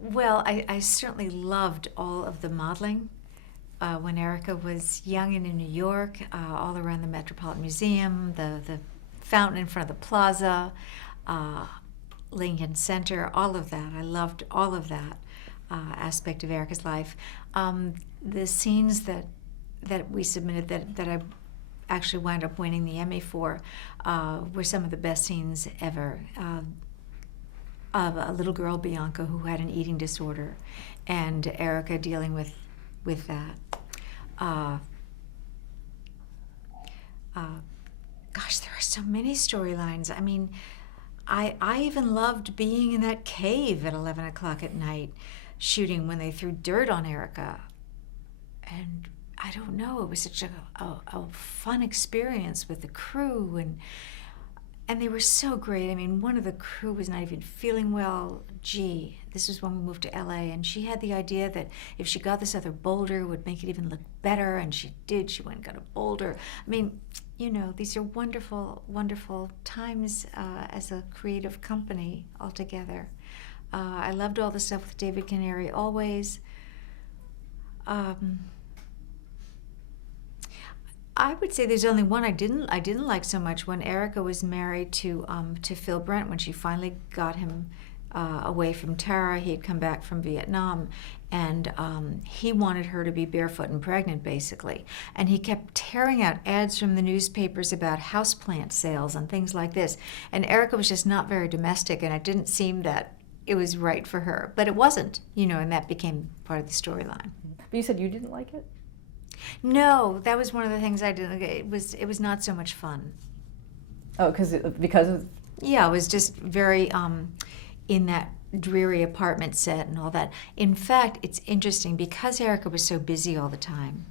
Well, I certainly loved all of the modeling when Erica was young and in New York, all around the Metropolitan Museum, the fountain in front of the plaza, uh, Lincoln Center, all of that. I loved all of that aspect of Erica's life. The scenes that we submitted that I actually wound up winning the Emmy for were some of the best scenes ever. Of a little girl, Bianca, who had an eating disorder, and Erica dealing with that. Uh, Gosh, there are so many storylines. I mean, I even loved being in that cave at 11 o'clock at night, shooting when they threw dirt on Erica. And I don't know, it was such a fun experience with the crew, and they were so great. I mean, one of the crew was not even feeling well. Gee, this was when we moved to LA, and she had the idea that if she got this other boulder, it would make it even look better, and she did. She went and got a boulder. I mean, these are wonderful, wonderful times as a creative company altogether. I loved all the stuff with David Canary always. I would say there's only one I didn't like so much, when Erica was married to Phil Brent, when she finally got him away from Tara. He had come back from Vietnam, and he wanted her to be barefoot and pregnant, basically. And he kept tearing out ads from the newspapers about houseplant sales and things like this. And Erica was just not very domestic, and it didn't seem that it was right for her. But it wasn't, and that became part of the storyline. But you said you didn't like it? No, that was one of the things I didn't. It was not so much fun. Oh, because of. Yeah, it was just very in that dreary apartment set and all that. In fact, it's interesting because Erica was so busy all the time,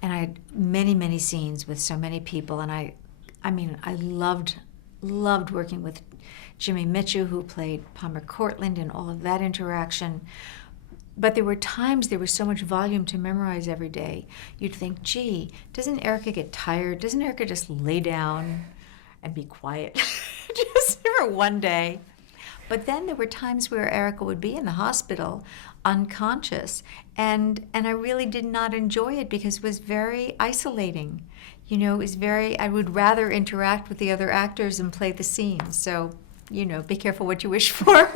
and I had many, many scenes with so many people, and I loved working with Jimmy Mitchell, who played Palmer Cortland, and all of that interaction. But there were times there was so much volume to memorize every day. You'd think, gee, doesn't Erica get tired? Doesn't Erica just lay down and be quiet just for one day? But then there were times where Erica would be in the hospital unconscious, and I really did not enjoy it because it was very isolating. It was I would rather interact with the other actors and play the scenes. So, be careful what you wish for.